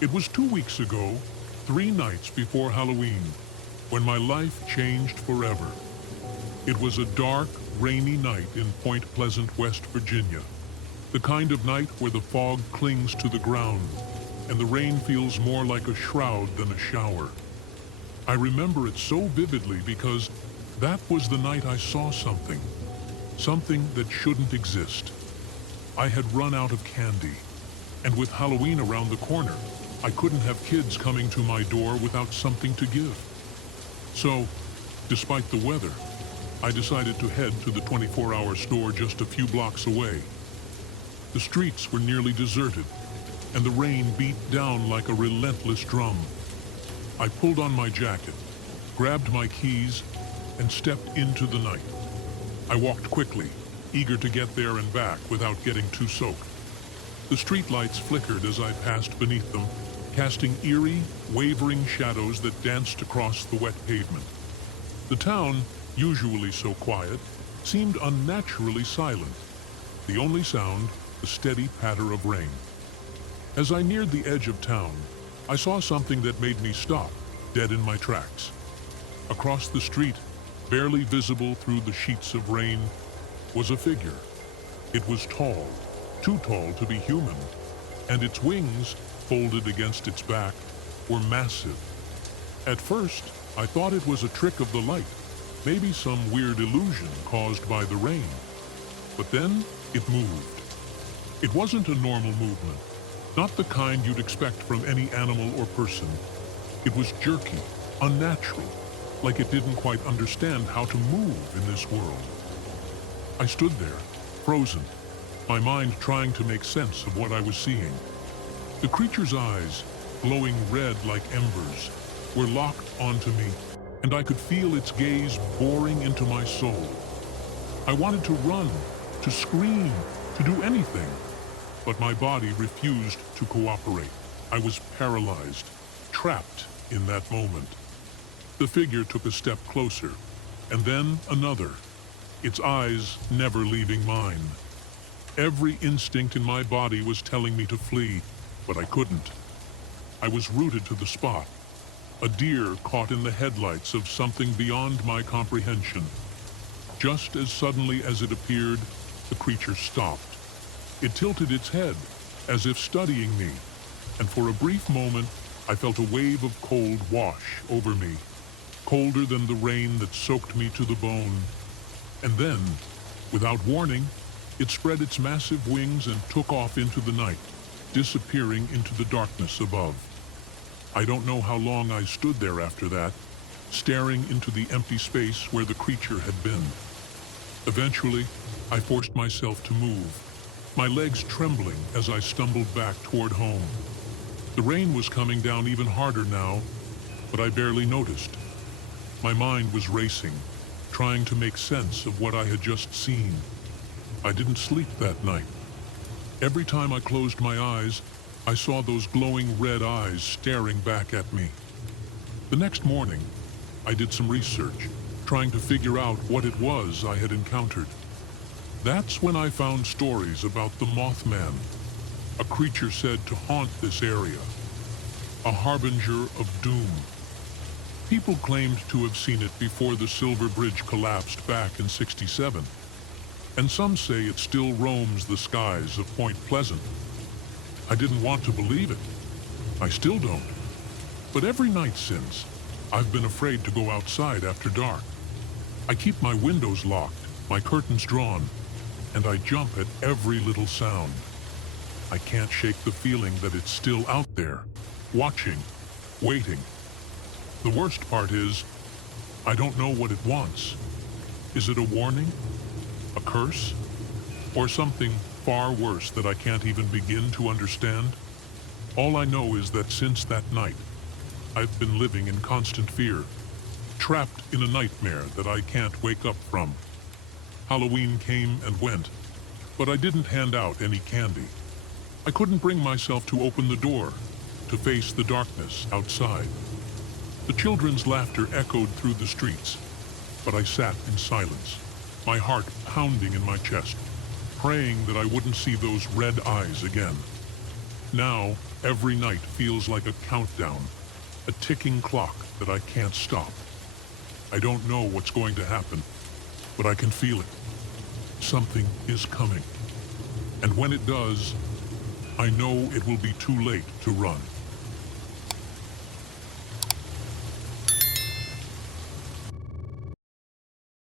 It was 2 weeks ago, 3 nights before Halloween, when my life changed forever. It was a dark, rainy night in Point Pleasant, West Virginia. The kind of night where the fog clings to the ground and the rain feels more like a shroud than a shower. I remember it so vividly because that was the night I saw something that shouldn't exist. I had run out of candy, and with Halloween around the corner, I couldn't have kids coming to my door without something to give. So, despite the weather, I decided to head to the 24-hour store just a few blocks away. The streets were nearly deserted, and the rain beat down like a relentless drum. I pulled on my jacket, grabbed my keys, and stepped into the night. I walked quickly, eager to get there and back without getting too soaked. The streetlights flickered as I passed beneath them, casting eerie, wavering shadows that danced across the wet pavement. The town, usually so quiet, seemed unnaturally silent. The only sound, the steady patter of rain. As I neared the edge of town, I saw something that made me stop, dead in my tracks. Across the street, barely visible through the sheets of rain, was a figure. It was tall, too tall to be human, and its wings, folded against its back, were massive. At first, I thought it was a trick of the light, maybe some weird illusion caused by the rain. But then, it moved. It wasn't a normal movement, not the kind you'd expect from any animal or person. It was jerky, unnatural, like it didn't quite understand how to move in this world. I stood there, frozen, my mind trying to make sense of what I was seeing. The creature's eyes, glowing red like embers, were locked onto me, and I could feel its gaze boring into my soul. I wanted to run, to scream, to do anything, but my body refused to cooperate. I was paralyzed, trapped in that moment. The figure took a step closer, and then another, its eyes never leaving mine. Every instinct in my body was telling me to flee, but I couldn't. I was rooted to the spot, a deer caught in the headlights of something beyond my comprehension. Just as suddenly as it appeared, the creature stopped. It tilted its head, as if studying me, and for a brief moment, I felt a wave of cold wash over me, colder than the rain that soaked me to the bone. And then, without warning, it spread its massive wings and took off into the night, disappearing into the darkness above. I don't know how long I stood there after that, staring into the empty space where the creature had been. Eventually, I forced myself to move, my legs trembling as I stumbled back toward home. The rain was coming down even harder now, but I barely noticed. My mind was racing, trying to make sense of what I had just seen. I didn't sleep that night. Every time I closed my eyes, I saw those glowing red eyes staring back at me. The next morning, I did some research, trying to figure out what it was I had encountered. That's when I found stories about the Mothman, a creature said to haunt this area, a harbinger of doom. People claimed to have seen it before the Silver Bridge collapsed back in '67, and some say it still roams the skies of Point Pleasant. I didn't want to believe it. I still don't. But every night since, I've been afraid to go outside after dark. I keep my windows locked, my curtains drawn, and I jump at every little sound. I can't shake the feeling that it's still out there, watching, waiting. The worst part is, I don't know what it wants. Is it a warning? A curse? Or something far worse that I can't even begin to understand? All I know is that since that night, I've been living in constant fear, trapped in a nightmare that I can't wake up from. Halloween came and went, but I didn't hand out any candy. I couldn't bring myself to open the door, to face the darkness outside. The children's laughter echoed through the streets, but I sat in silence, my heart pounding in my chest, praying that I wouldn't see those red eyes again. Now, every night feels like a countdown, a ticking clock that I can't stop. I don't know what's going to happen, but I can feel it. Something is coming. And when it does, I know it will be too late to run.